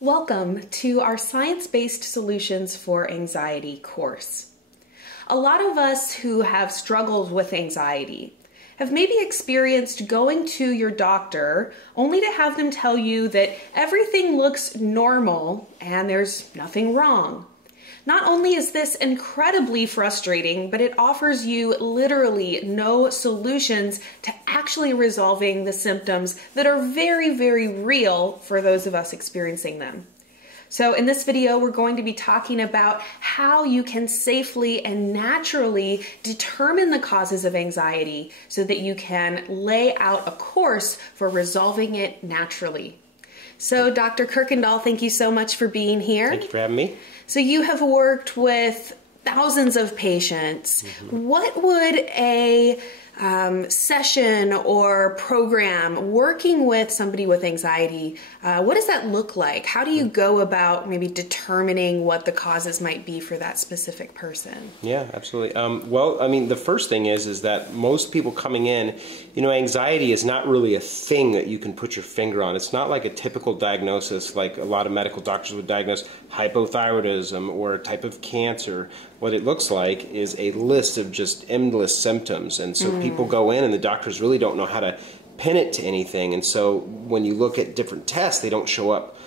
Welcome to our Science-Based Solutions for Anxiety course. A lot of us who have struggled with anxiety have maybe experienced going to your doctor only to have them tell you that everything looks normal and there's nothing wrong. Not only is this incredibly frustrating, but it offers you literally no solutions to actually resolving the symptoms that are very, very real for those of us experiencing them. So in this video, we're going to be talking about how you can safely and naturally determine the causes of anxiety so that you can lay out a course for resolving it naturally. So Dr. Kuykendall, thank you so much for being here. Thank you for having me. So you have worked with thousands of patients. What would a session or program working with somebody with anxiety, what does that look like? How do you go about maybe determining what the causes might be for that specific person? Yeah, absolutely. Well, I mean, the first thing is that most people coming in, you know, anxiety is not really a thing that you can put your finger on. It's not like a typical diagnosis like a lot of medical doctors would diagnose hypothyroidism or a type of cancer. What it looks like is a list of just endless symptoms. And so people go in and the doctors really don't know how to pin it to anything. And so when you look at different tests, they don't show up,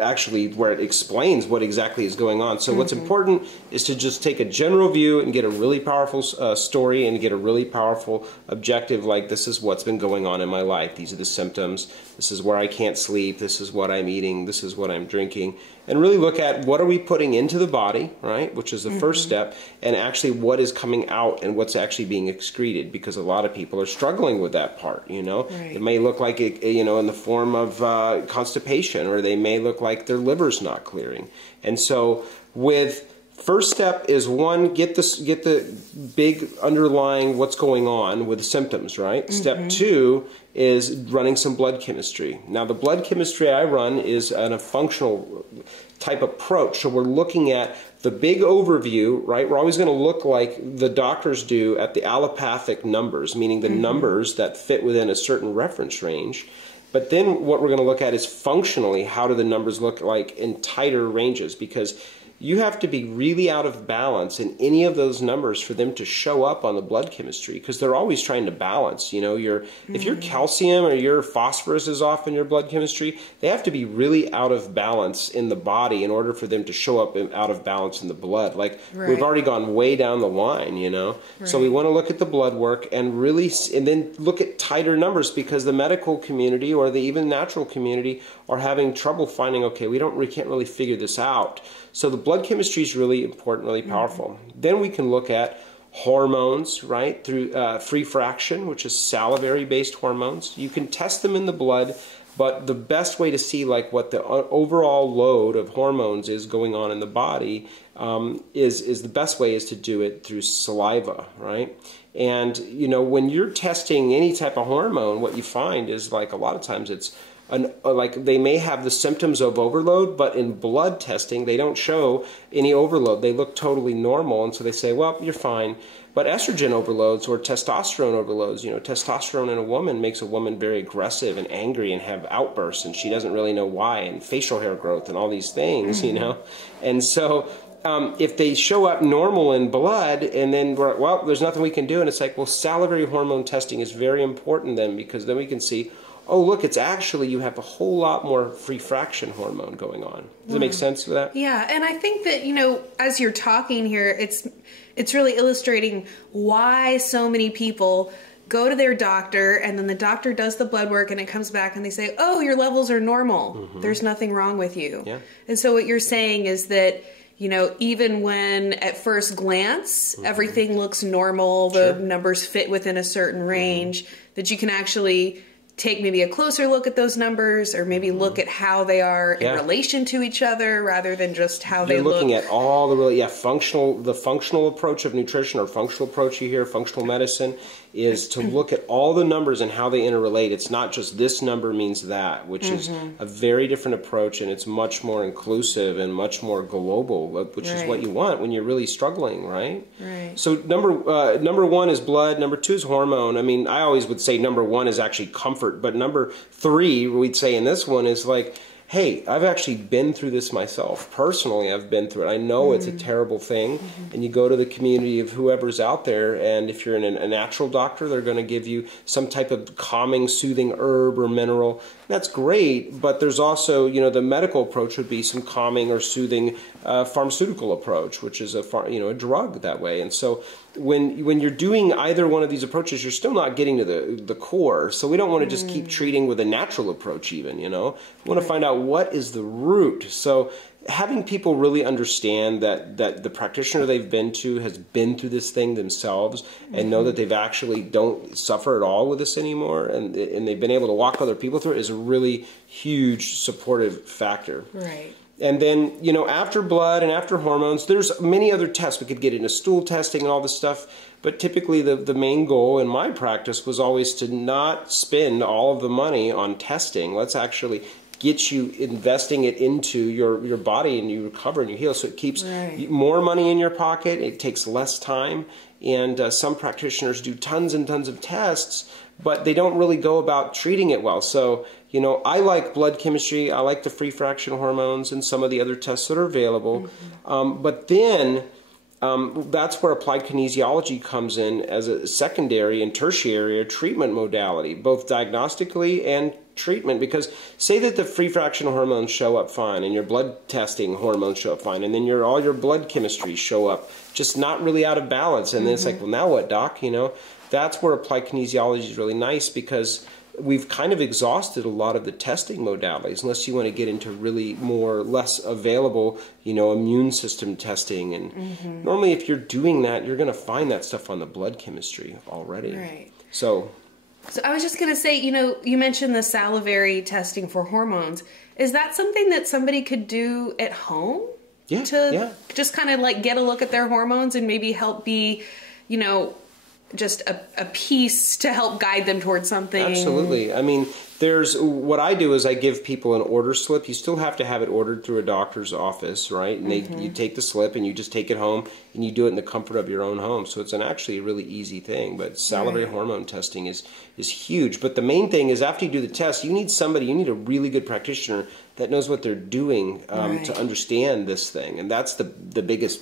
actually where it explains what exactly is going on. So what's important is to just take a general view and get a really powerful story and get a really powerful objective, like this is what's been going on in my life. These are the symptoms. This is where I can't sleep. This is what I'm eating. This is what I'm drinking. And really look at what are we putting into the body, right, which is the first step, and actually what is coming out and what's actually being excreted, because a lot of people are struggling with that part, you know. It may look like it, you know, in the form of constipation, or they may look like their liver's not clearing. And so with first step is one, get the big underlying what's going on with the symptoms, right? Step two is running some blood chemistry. Now the blood chemistry I run is a functional type approach. So we're looking at the big overview, right? We're always going to look like the doctors do at the allopathic numbers, meaning the numbers that fit within a certain reference range. But then what we're going to look at is functionally, how do the numbers look like in tighter ranges? Because you have to be really out of balance in any of those numbers for them to show up on the blood chemistry, because they're always trying to balance. You know, if your calcium or your phosphorus is off in your blood chemistry, they have to be really out of balance in the body in order for them to show up out of balance in the blood. Like we've already gone way down the line, you know. So we want to look at the blood work and really, and then look at tighter numbers, because the medical community or the even natural community are having trouble finding, okay, we can't really figure this out. So the blood chemistry is really important, really powerful. Then we can look at hormones, right, through free fraction, which is salivary-based hormones. You can test them in the blood, but the best way to see like what the overall load of hormones is going on in the body is the best way is to do it through saliva, right? And you know, when you're testing any type of hormone, what you find is like a lot of times it's like they may have the symptoms of overload, but in blood testing they don't show any overload. They look totally normal, and so they say, well, you're fine. But estrogen overloads or testosterone overloads, you know, testosterone in a woman makes a woman very aggressive and angry and have outbursts, and she doesn't really know why, and facial hair growth and all these things, you know. And so if they show up normal in blood, and then we're, well, there's nothing we can do, and it's like, well, salivary hormone testing is very important then, because then we can see, oh, look, it's actually, you have a whole lot more free fraction hormone going on. Does it make sense for that? Yeah, and I think that, you know, as you're talking here, it's really illustrating why so many people go to their doctor, and then the doctor does the blood work, and it comes back, and they say, oh, your levels are normal. There's nothing wrong with you. Yeah. And so what you're saying is that, you know, even when at first glance everything looks normal, the numbers fit within a certain range, that you can actually take maybe a closer look at those numbers, or maybe look at how they are in relation to each other rather than just how they look. You're looking at all the really, the functional approach of nutrition, or functional approach you hear, functional medicine, is to look at all the numbers and how they interrelate. It's not just this number means that, which is a very different approach, and it's much more inclusive and much more global, which is what you want when you're really struggling, right? Right. So number one is blood, number two is hormone. I mean, I always would say number one is actually comfort, but number three, we'd say in this one, is like, hey, I've actually been through this myself. Personally, I've been through it. I know it's a terrible thing. And you go to the community of whoever's out there, and if you're a natural doctor, they're going to give you some type of calming, soothing herb or mineral. That's great, but there's also, the medical approach would be some calming or soothing pharmaceutical approach, which is a drug that way. And so when you're doing either one of these approaches, you're still not getting to the core. So we don't want to just keep treating with a natural approach even, We want to find out what is the root. So having people really understand that the practitioner they've been to has been through this thing themselves, and know that they've actually don't suffer at all with this anymore, and they've been able to walk other people through it, is a really huge supportive factor. Right. And then, after blood and after hormones, there's many other tests. We could get into stool testing and all this stuff, but typically the main goal in my practice was always to not spend all of the money on testing. Let's actually get you investing it into your body, and you recover and you heal. So it keeps more money in your pocket. It takes less time. And some practitioners do tons and tons of tests, but they don't really go about treating it well. So, I like blood chemistry. I like the free fraction hormones and some of the other tests that are available. But then that's where applied kinesiology comes in as a secondary and tertiary or treatment modality, both diagnostically and treatment. Because say that the free fraction hormones show up fine, and your blood testing hormones show up fine, and then all your blood chemistries show up just not really out of balance, and then it's like, well, now what, doc? That's where applied kinesiology is really nice, because we've kind of exhausted a lot of the testing modalities, unless you want to get into really less available, immune system testing. And normally if you're doing that, you're going to find that stuff on the blood chemistry already. Right. So I was just going to say, you mentioned the salivary testing for hormones. Is that something that somebody could do at home? Just kind of like get a look at their hormones and maybe help be, just a piece to help guide them towards something? Absolutely. I mean, what I do is I give people an order slip. You still have to have it ordered through a doctor's office, right? And you take the slip and you just take it home, and you do it in the comfort of your own home. So it's actually a really easy thing. But salivary hormone testing is huge. But the main thing is, after you do the test, you need a really good practitioner that knows what they're doing to understand this thing. And that's the biggest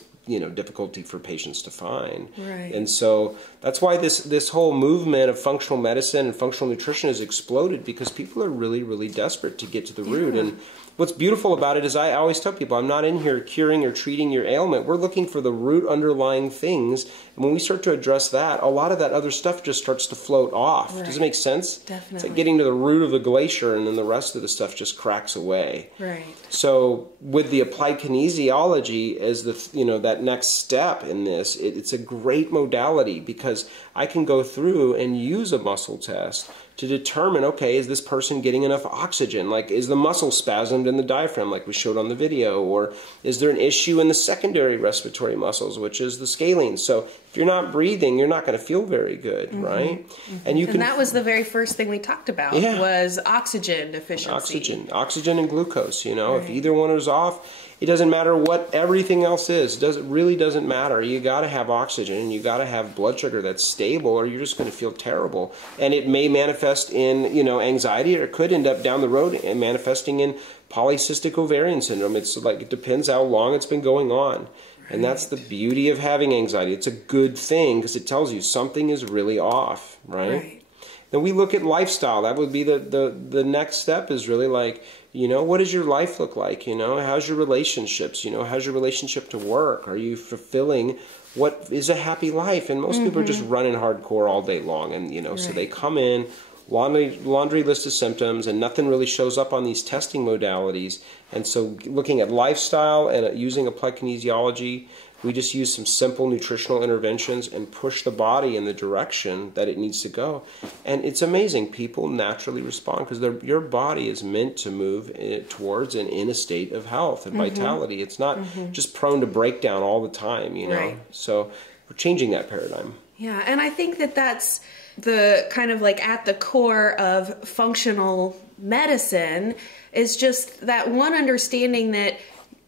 difficulty for patients to find. Right. And so that's why this whole movement of functional medicine and functional nutrition has exploded, because people are really, really desperate to get to the root. And what's beautiful about it is, I always tell people, I'm not in here curing or treating your ailment. We're looking for the root underlying things. And when we start to address that, a lot of that other stuff just starts to float off. Does it make sense? Definitely. It's like getting to the root of the glacier, and then the rest of the stuff just cracks away. Right. So with the applied kinesiology as that next step in this, it's a great modality, because I can go through and use a muscle test to determine, okay, is this person getting enough oxygen? Like, is the muscle spasmed in the diaphragm like we showed on the video? Or is there an issue in the secondary respiratory muscles, which is the scalene? So if you're not breathing, you're not going to feel very good, right? And that was the very first thing we talked about, was oxygen deficiency. Oxygen and glucose, If either one is off, it doesn't matter what everything else is. It really doesn't matter. You got to have oxygen, and you got to have blood sugar that's stable, or you're just going to feel terrible. And it may manifest in, anxiety, or it could end up down the road and manifesting in polycystic ovarian syndrome. It's like, it depends how long it's been going on. And that's the beauty of having anxiety. It's a good thing, because it tells you something is really off, right? Then we look at lifestyle. That would be the next step, is really like, what does your life look like? How's your relationships? How's your relationship to work? Are you fulfilling what is a happy life? And most people are just running hardcore all day long. And, so they come in laundry list of symptoms, and nothing really shows up on these testing modalities. And so looking at lifestyle and using applied kinesiology, we just use some simple nutritional interventions and push the body in the direction that it needs to go. And it's amazing. People naturally respond because your body is meant to move towards and in a state of health and vitality. It's not just prone to breakdown all the time, you know. Right. So we're changing that paradigm. Yeah, and I think that that's the kind of like at the core of functional medicine is just that one understanding that,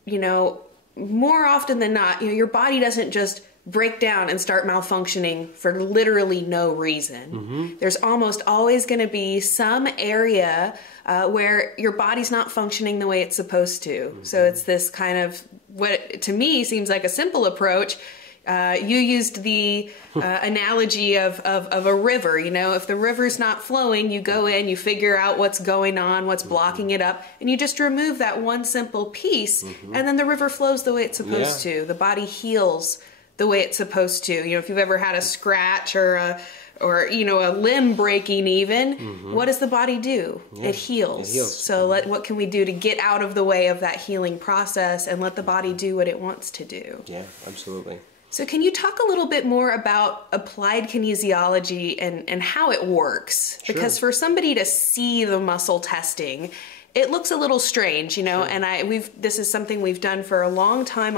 you know, more often than not, you know, your body doesn't just break down and start malfunctioning for literally no reason. There's almost always going to be some area where your body's not functioning the way it's supposed to. So it's this kind of what to me seems like a simple approach. You used the analogy of a river. You know, if the river's not flowing, you go in, you figure out what's going on, what's blocking it up, and you just remove that one simple piece, and then the river flows the way it's supposed to. The body heals the way it's supposed to. You know, if you've ever had a scratch or you know, a limb breaking even, what does the body do? It heals. So what can we do to get out of the way of that healing process and let the body do what it wants to do? Yeah, absolutely. So can you talk a little bit more about applied kinesiology and how it works? Sure. Because for somebody to see the muscle testing, it looks a little strange, you know, and this is something we've done for a long time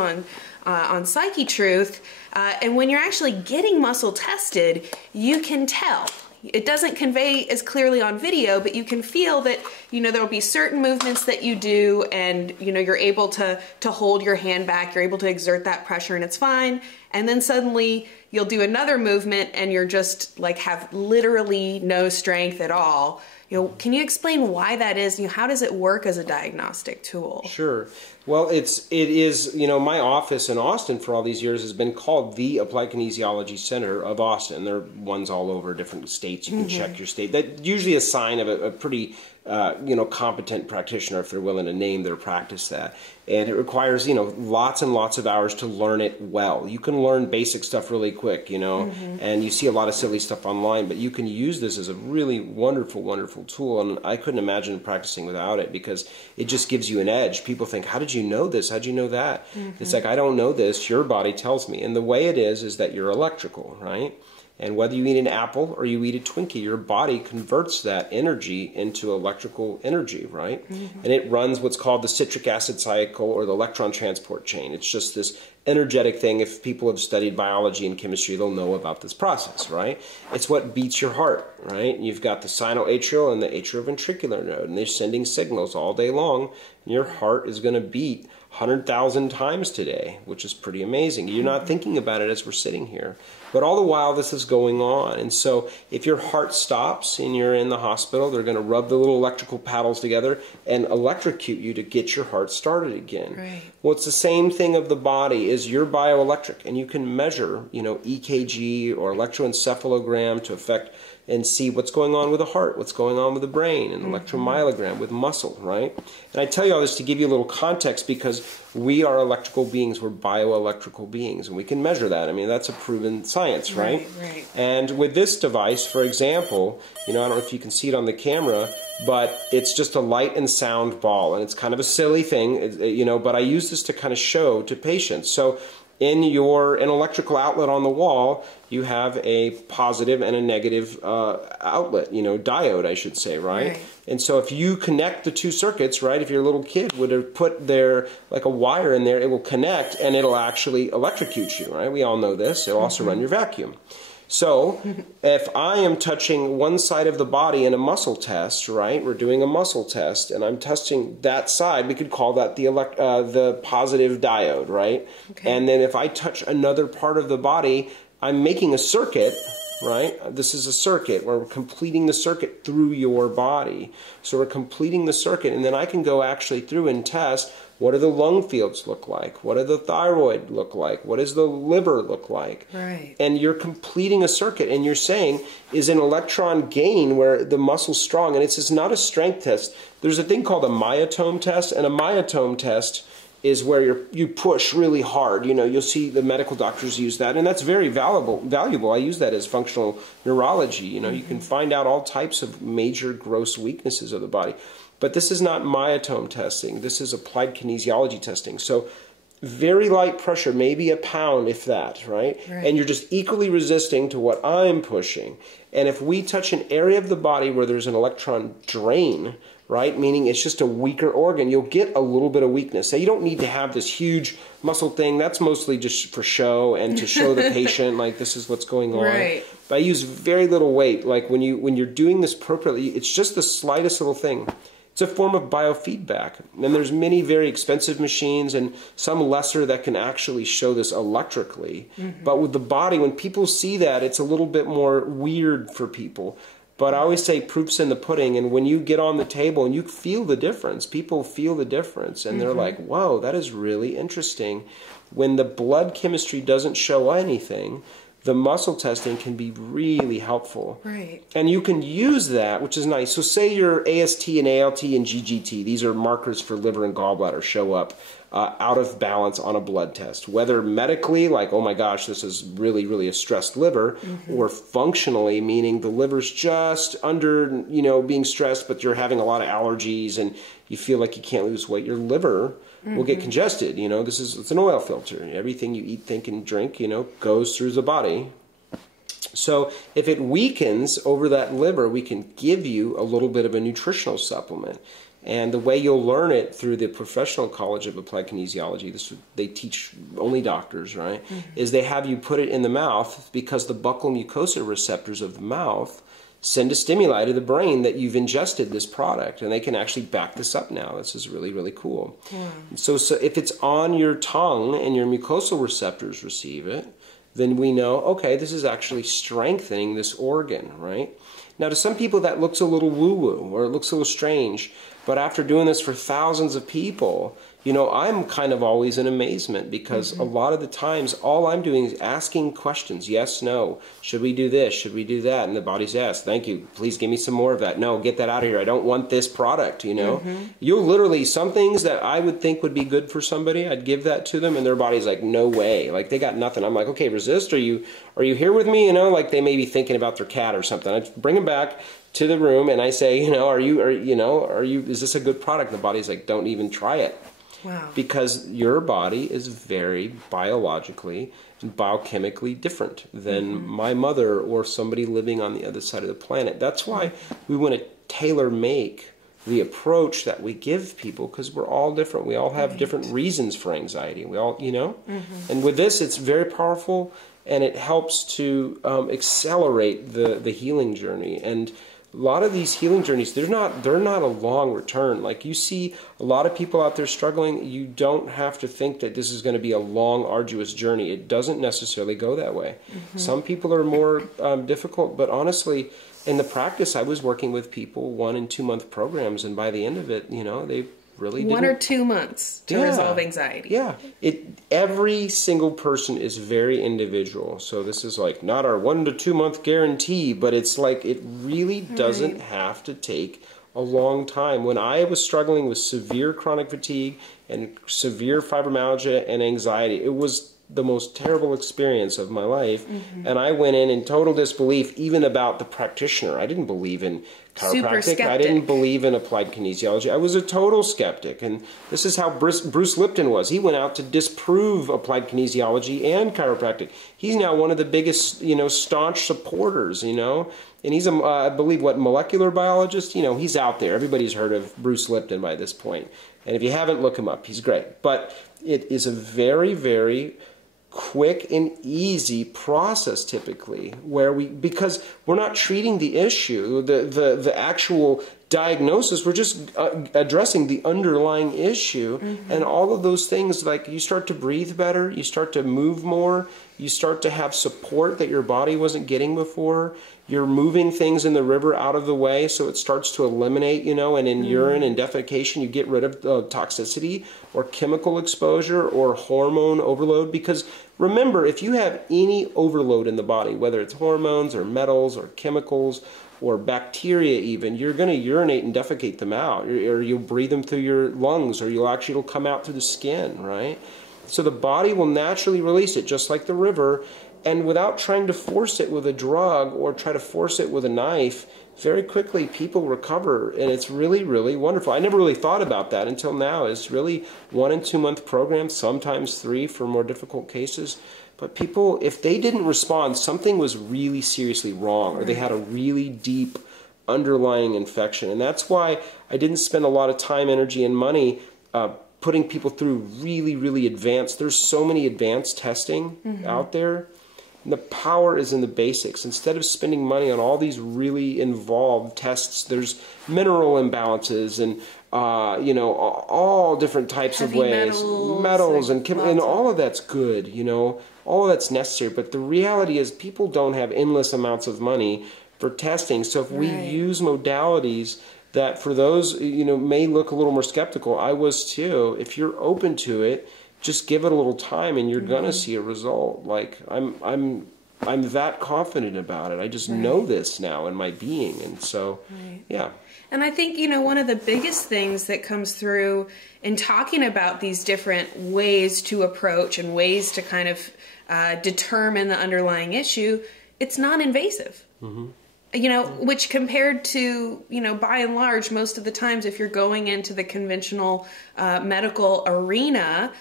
on Psyche Truth. And when you're actually getting muscle tested, you can tell. It doesn't convey as clearly on video, but you can feel that, you know, there'll be certain movements that you do and, you know, you're able to hold your hand back, you're able to exert that pressure and it's fine. And then suddenly you'll do another movement and you're just like have literally no strength at all. You know, can you explain why that is? You know, how does it work as a diagnostic tool? Sure. Well, it is, you know, my office in Austin for all these years has been called the Applied Kinesiology Center of Austin. There are ones all over different states. You can check your state. That's usually a sign of a pretty, you know, competent practitioner if they're willing to name their practice that. And it requires, you know, lots and lots of hours to learn it well. You can learn basic stuff really quick, you know, and you see a lot of silly stuff online, but you can use this as a really wonderful, wonderful tool. And I couldn't imagine practicing without it because it just gives you an edge. People think, how did you know this? How'd you know that? It's like, I don't know this. Your body tells me. And the way it is that you're electrical, right? And whether you eat an apple or you eat a Twinkie, your body converts that energy into electrical energy, right? And it runs what's called the citric acid cycle or the electron transport chain. It's just this energetic thing. If people have studied biology and chemistry, they'll know about this process, right? It's what beats your heart, right? You've got the sinoatrial and the atrioventricular node, and they're sending signals all day long, and your heart is going to beat 100,000 times today, which is pretty amazing. You're not thinking about it as we're sitting here. But all the while this is going on. And so if your heart stops and you're in the hospital, they're going to rub the little electrical paddles together and electrocute you to get your heart started again. Right. Well, it's the same thing of the body is you're bioelectric, and you can measure, you know, EKG or electroencephalogram to affect and see what's going on with the heart, what's going on with the brain, and electromyogram with muscle, right? And I tell you all this to give you a little context because we are electrical beings, we're bioelectrical beings, and we can measure that. I mean, that's a proven science, right? Right. And with this device, for example, you know, I don't know if you can see it on the camera, but it's just a light and sound ball, and it's kind of a silly thing, you know, but I use this to kind of show to patients. So in an electrical outlet on the wall, you have a positive and a negative outlet, you know, diode, I should say, right? And so if you connect the two circuits, right, if your little kid would have put like a wire in there, it will connect and it'll actually electrocute you, right? We all know this. It'll also run your vacuum. So if I am touching one side of the body in a muscle test, right, we're doing a muscle test, and I'm testing that side, we could call that the positive diode, right? And then if I touch another part of the body, I'm making a circuit, right? This is a circuit where we're completing the circuit through your body. So we're completing the circuit, and then I can go actually through and test what do the lung fields look like? What does the thyroid look like? What does the liver look like? Right. And you're completing a circuit, and you're saying, is an electron gain where the muscle's strong? And it's not a strength test. There's a thing called a myotome test, and a myotome test is where you push really hard. You know, you'll see the medical doctors use that, and that's very valuable. I use that as functional neurology. You know, you can find out all types of major gross weaknesses of the body. But this is not myotome testing. This is applied kinesiology testing. So very light pressure, maybe a pound, if that, right? And you're just equally resisting to what I'm pushing. And if we touch an area of the body where there's an electron drain, right, meaning it's just a weaker organ, you'll get a little bit of weakness. So you don't need to have this huge muscle thing. That's mostly just for show and to show the patient, like, this is what's going on. Right. But I use very little weight. Like, when you're doing this appropriately, it's just the slightest little thing. It's a form of biofeedback. And there's many very expensive machines and some lesser that can actually show this electrically. But with the body, when people see that, it's a little bit more weird for people. But I always say proof's in the pudding, and when you get on the table and you feel the difference, people feel the difference, and they're like, whoa, that is really interesting. When the blood chemistry doesn't show anything, the muscle testing can be really helpful. Right. And you can use that, which is nice. So say your AST and ALT and GGT, these are markers for liver and gallbladder, show up out of balance on a blood test. Whether medically, like, oh my gosh, this is really, really a stressed liver, or functionally, meaning the liver's just under, you know, being stressed, but you're having a lot of allergies and you feel like you can't lose weight. Your liver will get congested. You know, it's an oil filter. Everything you eat, think, and drink, you know, goes through the body. So if it weakens over that liver, we can give you a little bit of a nutritional supplement. And the way you'll learn it through the Professional College of Applied Kinesiology, they teach only doctors, right, is they have you put it in the mouth, because the buccal mucosa receptors of the mouth send a stimuli to the brain that you've ingested this product, and they can actually back this up now. This is really, really cool. So if it's on your tongue and your mucosal receptors receive it, then we know, okay, this is actually strengthening this organ, right? Now, to some people that looks a little woo-woo, or it looks a little strange, but after doing this for thousands of people, you know, I'm kind of always in amazement, because a lot of the times all I'm doing is asking questions. Yes, no. Should we do this? Should we do that? And the body's yes, thank you. Please give me some more of that. No, get that out of here. I don't want this product, you know. You'll literally, some things that I would think would be good for somebody, I'd give that to them, and their body's like, no way. Like, they got nothing. I'm like, okay, resist. Are you here with me? You know, like they may be thinking about their cat or something. I bring them back to the room and I say, you know, is this a good product? And the body's like, don't even try it. Wow. Because your body is very biologically and biochemically different than my mother or somebody living on the other side of the planet. That's why we want to tailor-make the approach that we give people, because we're all different. We all have different reasons for anxiety. We all, you know? And with this, it's very powerful, and it helps to accelerate the healing journey. And a lot of these healing journeys, they're not a long return. Like, you see a lot of people out there struggling. You don't have to think that this is going to be a long, arduous journey. It doesn't necessarily go that way. Some people are more difficult, but honestly, in the practice, I was working with people 1 and 2 month programs, and by the end of it, you know, they really didn't. 1 or 2 months to resolve anxiety. Yeah. Every single person is very individual. So this is like not our 1 to 2 month guarantee, but it's like it really doesn't have to take a long time. When I was struggling with severe chronic fatigue and severe fibromyalgia and anxiety, it was the most terrible experience of my life. And I went in total disbelief, even about the practitioner. I didn't believe in chiropractic. I didn't believe in applied kinesiology. I was a total skeptic. And this is how Bruce Lipton was. He went out to disprove applied kinesiology and chiropractic. He's now one of the biggest, you know, staunch supporters, you know. And he's I believe, molecular biologist? You know, he's out there. Everybody's heard of Bruce Lipton by this point. And if you haven't, look him up. He's great. But it is a very, very quick and easy process typically, because we're not treating the issue, the actual diagnosis, we're just addressing the underlying issue. And all of those things, like, you start to breathe better, you start to move more, You start to have support that your body wasn't getting before. You're moving things in the river out of the way, so it starts to eliminate, you know, and in urine and defecation, you get rid of toxicity or chemical exposure or hormone overload. Because remember, if you have any overload in the body, whether it's hormones or metals or chemicals or bacteria even, you're going to urinate and defecate them out, or you'll breathe them through your lungs, or it'll come out through the skin, right? So the body will naturally release it, just like the river, and without trying to force it with a drug or try to force it with a knife, very quickly people recover, and it's really, really wonderful. I never really thought about that until now. It's really 1 and 2 month programs, sometimes 3 for more difficult cases. But people, if they didn't respond, something was really seriously wrong, or they had a really deep underlying infection. And that's why I didn't spend a lot of time, energy, and money putting people through really, really advanced. There's so many advanced testing out there. And the power is in the basics. Instead of spending money on all these really involved tests, there's mineral imbalances and you know, all different types of ways, metals and all of that's good, you know, all of that's necessary. But the reality is people don't have endless amounts of money for testing. So if we use modalities that, for those, you know, may look a little more skeptical, I was too, if you're open to it, just give it a little time and you're gonna see a result. Like I'm that confident about it. I just know this now in my being. And so yeah. And I think, you know, one of the biggest things that comes through in talking about these different ways to approach and ways to kind of determine the underlying issue, it's non-invasive. You know, which compared to, you know, by and large, most of the times if you're going into the conventional medical arena,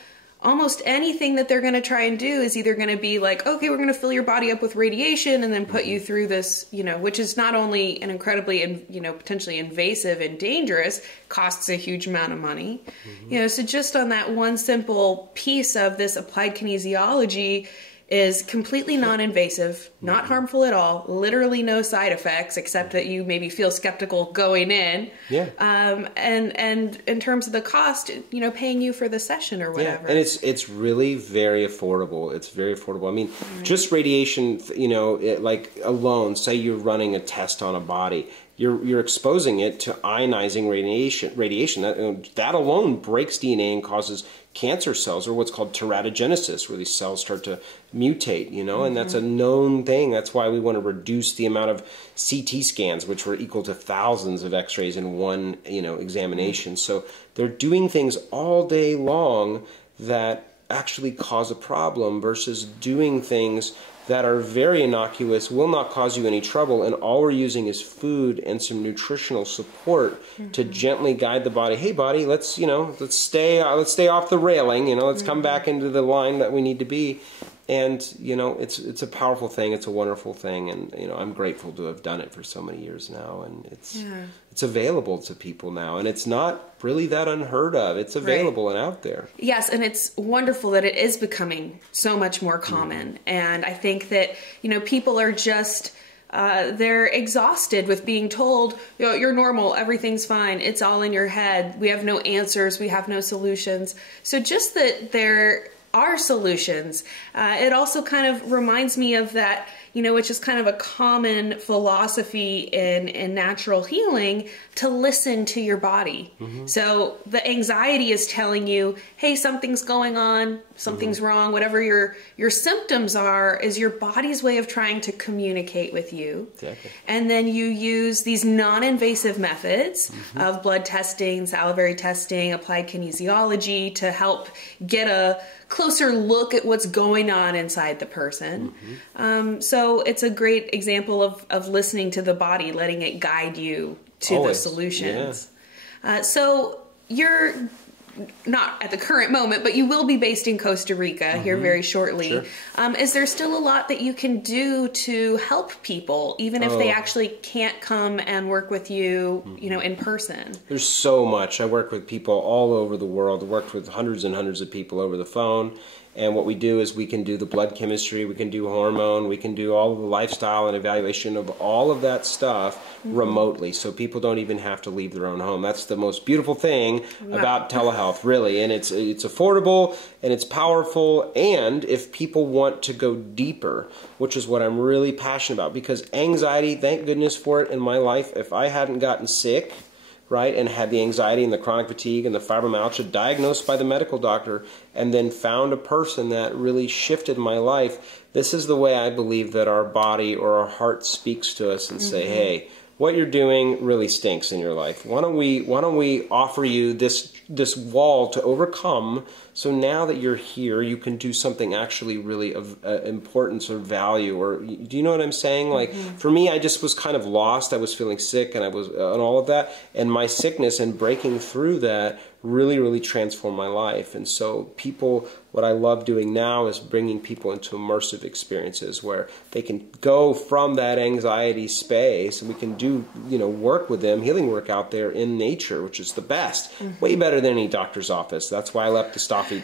almost anything that they're going to try and do is either going to be like, okay, we're going to fill your body up with radiation and then put you through this, you know, which is not only an incredibly, you know, potentially invasive and dangerous, costs a huge amount of money. You know, so just on that one simple piece of this applied kinesiology is completely non-invasive, not harmful at all, literally no side effects except that you maybe feel skeptical going in. And in terms of the cost, you know, paying you for the session or whatever. And it's really very affordable. It's very affordable. I mean, just radiation, you know, like alone, say you're running a test on a body, you're exposing it to ionizing radiation. That alone breaks DNA and causes cancer cells, or what's called teratogenesis, where these cells start to mutate, you know, and that's a known thing. That's why we want to reduce the amount of CT scans, which were equal to thousands of x-rays in one, you know, examination. So they're doing things all day long that actually cause a problem versus doing things that are very innocuous, will not cause you any trouble, and all we're using is food and some nutritional support to gently guide the body. Hey, body, let's, you know, let's stay off the railing. You know, let's come back into the line that we need to be. And you know, it's a powerful thing. It's a wonderful thing, and you know, I'm grateful to have done it for so many years now. And it's available to people now, and it's not really that unheard of. It's available and out there. Yes, and it's wonderful that it is becoming so much more common. And I think that, you know, people are just they're exhausted with being told, you know, you're normal, everything's fine, it's all in your head, we have no answers, we have no solutions. So just that there are solutions. It also kind of reminds me of that, you know, which is kind of a common philosophy in natural healing, to listen to your body. So the anxiety is telling you, hey, something's going on, something's wrong, whatever your symptoms are, is your body's way of trying to communicate with you. And then you use these non-invasive methods of blood testing, salivary testing, applied kinesiology to help get a closer look at what's going on inside the person. So it's a great example of listening to the body, letting it guide you to the solutions. So you're not at the current moment, but you will be based in Costa Rica here very shortly. Is there still a lot that you can do to help people, even if they actually can't come and work with you, you know, in person? There's so much. I work with people all over the world. I worked with hundreds and hundreds of people over the phone And what we do is we can do the blood chemistry, we can do hormone, we can do all of the lifestyle and evaluation of all of that stuff remotely. So people don't even have to leave their own home. That's the most beautiful thing about telehealth, really. And it's affordable and it's powerful. And if people want to go deeper, which is what I'm really passionate about, because anxiety, thank goodness for it in my life. If I hadn't gotten sick, right, and had the anxiety and the chronic fatigue and the fibromyalgia diagnosed by the medical doctor, and then found a person that really shifted my life, this is the way I believe that our body or our heart speaks to us and say, hey, what you're doing really stinks in your life. Why don't we offer you this wall to overcome, so now that you're here, you can do something actually really of importance or value. Or do you know what I'm saying? Like for me, I just was kind of lost. I was feeling sick, and I was and all of that, and my sickness and breaking through that really transformed my life. And so people, what I love doing now is bringing people into immersive experiences where they can go from that anxiety space, and we can do, work with them, healing work out there in nature, which is the best. Way better than any doctor's office. That's why I left the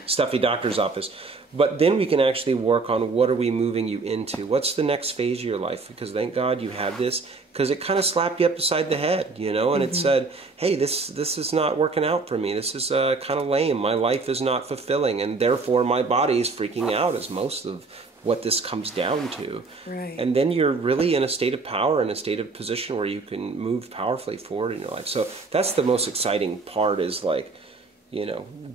stuffy doctor's office. But then we can actually work on, what are we moving you into? What's the next phase of your life? Because thank God you have this, because it kind of slapped you up beside the head, and it said, hey, this is not working out for me. This is kind of lame. My life is not fulfilling, and therefore my body is freaking out, as most of what this comes down to. Right. And then you're really in a state of power, in a state of position where you can move powerfully forward in your life. So that's the most exciting part, is like,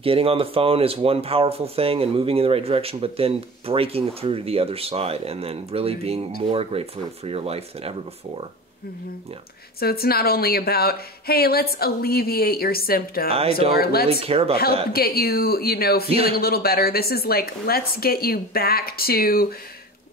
getting on the phone is one powerful thing and moving in the right direction, but then breaking through to the other side and then really being more grateful for your life than ever before. Yeah. So it's not only about, hey, let's alleviate your symptoms, I don't or really let's care about help that. get you, feeling a little better. This is like, let's get you back to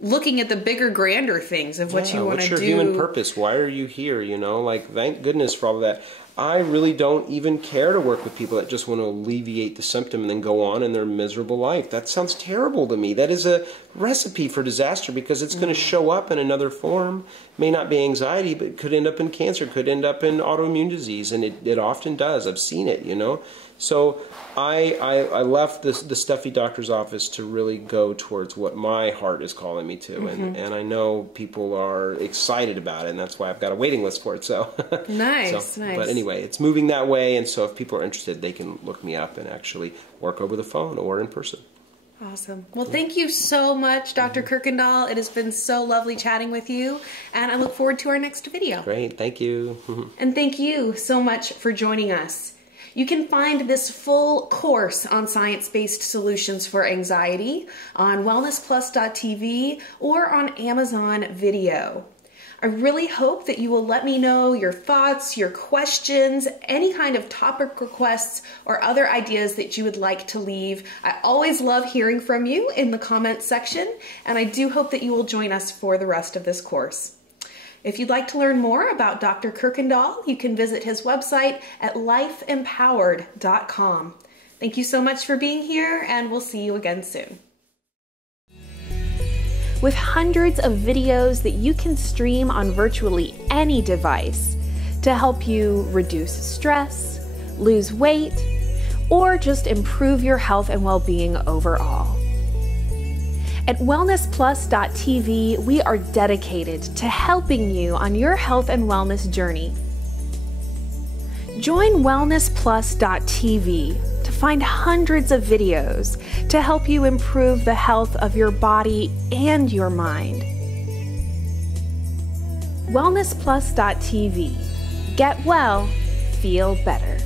looking at the bigger, grander things of what you want to do. What's your human purpose? Why are you here? Like, thank goodness for all of that. I really don't even care to work with people that just want to alleviate the symptom and then go on in their miserable life. That sounds terrible to me. That is a recipe for disaster, because it's going to show up in another form. It may not be anxiety, but it could end up in cancer, could end up in autoimmune disease, and it often does. I've seen it, So I left the stuffy doctor's office to really go towards what my heart is calling me to, and I know people are excited about it, and that's why I've got a waiting list for it. So nice. But anyway, it's moving that way, and so if people are interested, they can look me up and actually work over the phone or in person. Awesome. Well, thank you so much, Dr. Kuykendall. It has been so lovely chatting with you, and I look forward to our next video. Great. Thank you. And thank you so much for joining us. You can find this full course on science-based solutions for anxiety on wellnessplus.tv or on Amazon Video. I really hope that you will let me know your thoughts, your questions, any kind of topic requests, or other ideas that you would like to leave. I always love hearing from you in the comments section, and I do hope that you will join us for the rest of this course. If you'd like to learn more about Dr. Kuykendall, you can visit his website at lifeempowered.com. Thank you so much for being here, and we'll see you again soon. With hundreds of videos that you can stream on virtually any device to help you reduce stress, lose weight, or just improve your health and well-being overall. At wellnessplus.tv, we are dedicated to helping you on your health and wellness journey. Join wellnessplus.tv to find hundreds of videos to help you improve the health of your body and your mind. wellnessplus.tv. Get well, feel better.